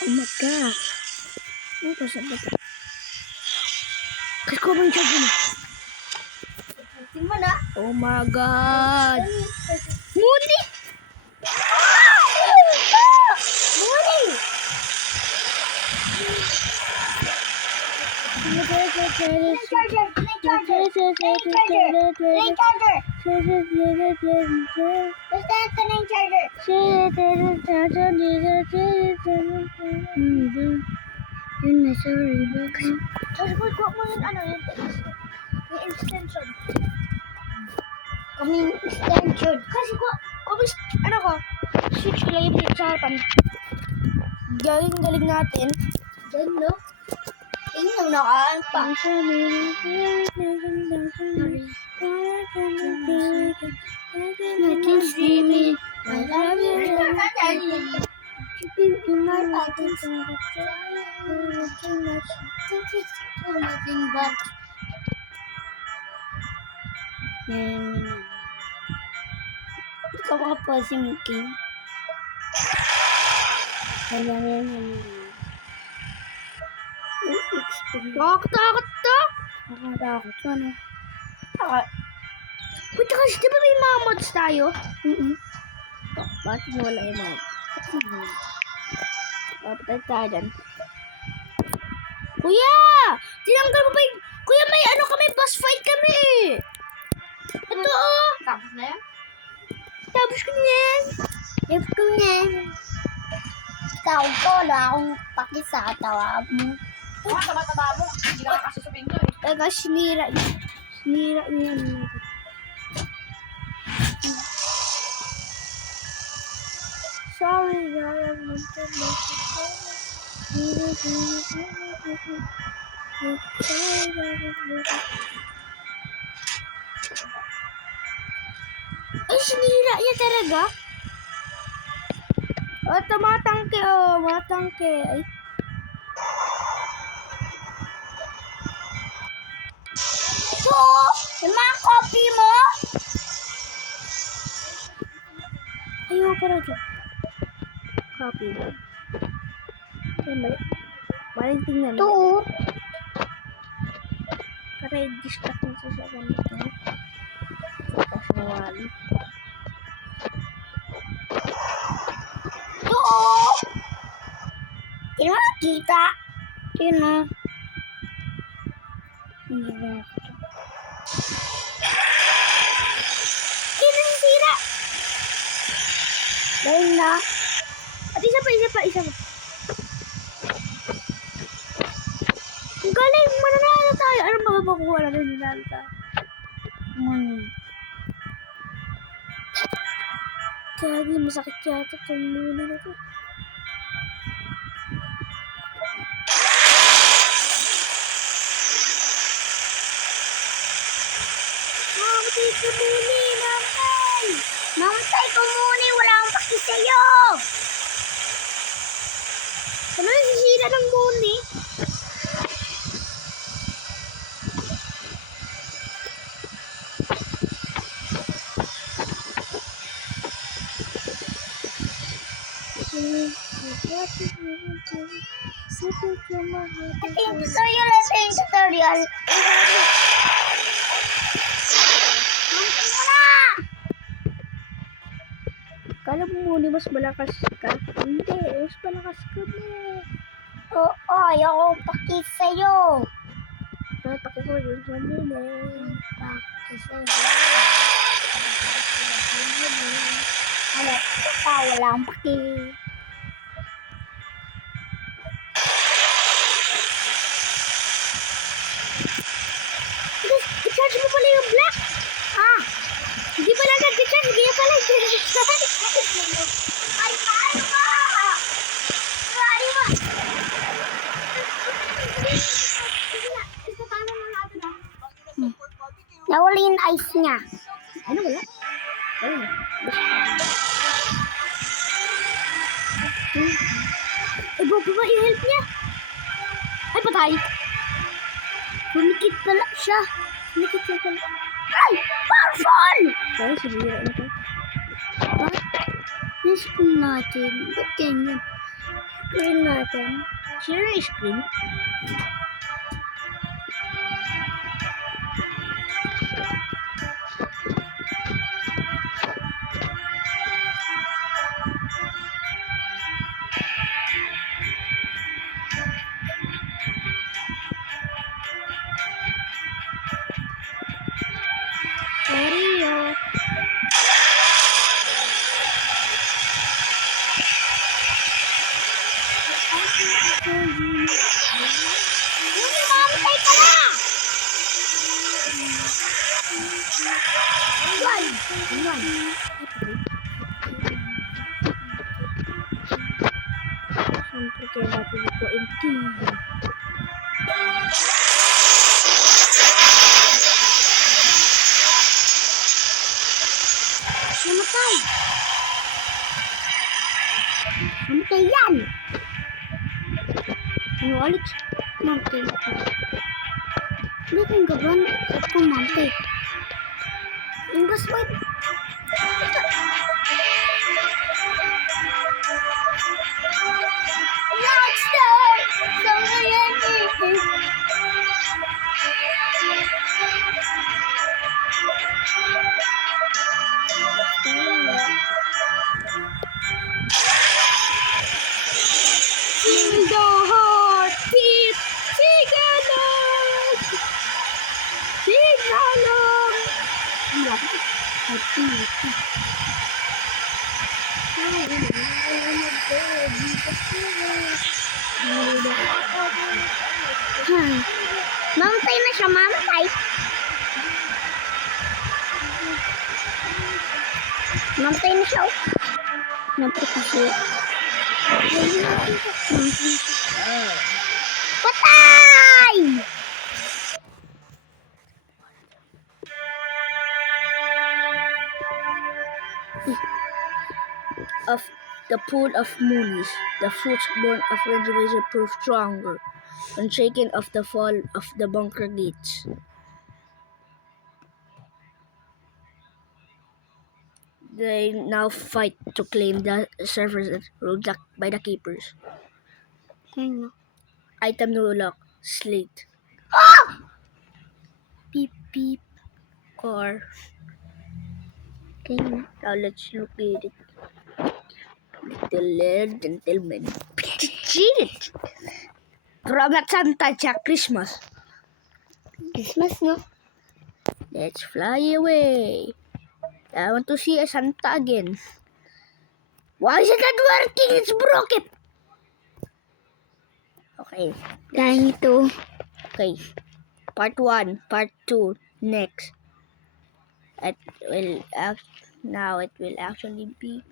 Oh my god. Ano to sa bata? Kasi ko ba yung charge mo? Tingnan na. Oh my god. Muli! Muli! Basta ito na yung charger. Yun na, sorry. Kasi kuha mo yung yung extension. Kaming extension. Kasi Switch ko lang yung dito sa harapan. Galing natin. Diyan, no? Tingnan na kaan pa. Nothing see me. I love you. Nothing but Ikaw ka pa si Mickey. Nakakatakot to. Nakakatakot to, ano? Puta kasi, di ba may mga mods tayo? Bakit mo wala yung mod? Patay tayo dyan. Kuya! Tinanggal mo pa yung... Kuya, may ano kami, boss fight kami eh. Ito oh. tapos na yan? Tapos ko niyan. Tapos ko niyan. Tawag ko, wala akong paki sa tawag mo. Taba-taba mo. Hindi ka kasi sabihin ko eh. Taga, sinira niya. Sorry, I am not the Ay, sinira niya talaga. Oh, tumatangke, oh. Matangke. Ay. So, yung mga copy mo? Ayaw pa rin. Copy. Ay, mali tingnan. Ito. Para i-distract mo sa gamit niya. Kasawali. Ito. Hindi mo nakita. Yun na. Hindi ba? Kinasira. Dahil na. At isa pa. Ang galing, mananalo tayo. Ano ba makukuha natin nanalo tayo? Kagi, masakit yata itong muna na to. Mamatay ka muna, mamatay. Mamatay ka muna, wala akong paki sa'yo. Ano yung sisira ng muni? Ito yung tutorial. Mamatay mo na. Kala mo muni mas malakas ka? Hindi, mas malakas ka mo. Oo, ayaw akong paki sa'yo. Napaki ko yun sa muni. Paki sa'yo. Ano, ito pa, wala akong paki. I-charge mo pala yung black. Hindi pala nag-charge. Hindi pala nag-charge. Ay, paano ba? Paano ba? Nawala yung ice niya. Ano wala? Ayun. Ay, baba yung help niya. Ay, patay. Bumikit pala siya. Bumikit siya pala. Ay! Powerful! Ay, sinira ito. Yes, kung natin. Ba't ganyan? screen natin. Share your screen. Sorry, oh. Muni, mamatay ka na! Iwan! Iwan! Siyempre, kaya natin ito MP. Namatay! Namatay yan! Ano, Alex? Mamatay ko. Hindi kang gabon. Sabi ko mamatay. Yung boss mo. Monster! In the heartbeat, Sigalong! Sigalong! Ang lapit. Mamatay na siya, mamatay. Mamatay na siya, oh. Naputasyo. Patay! Of the pool of moonies, the fruits born of regeneration prove stronger, unshaken of the fall of the bunker gates. They now fight to claim the servers roadblocked by the keepers. Ayun, oh. Item no lock, slate, Beep, beep. car. Ayun, oh. Now let's look at it. Little gentleman. Cheat! From at Santa Jack Christmas. Christmas, no? Let's fly away. I want to see a Santa again. Why is it not working? It's broken. Okay. Dahil ito. Okay. Part 1, part 2, next. Now it will actually be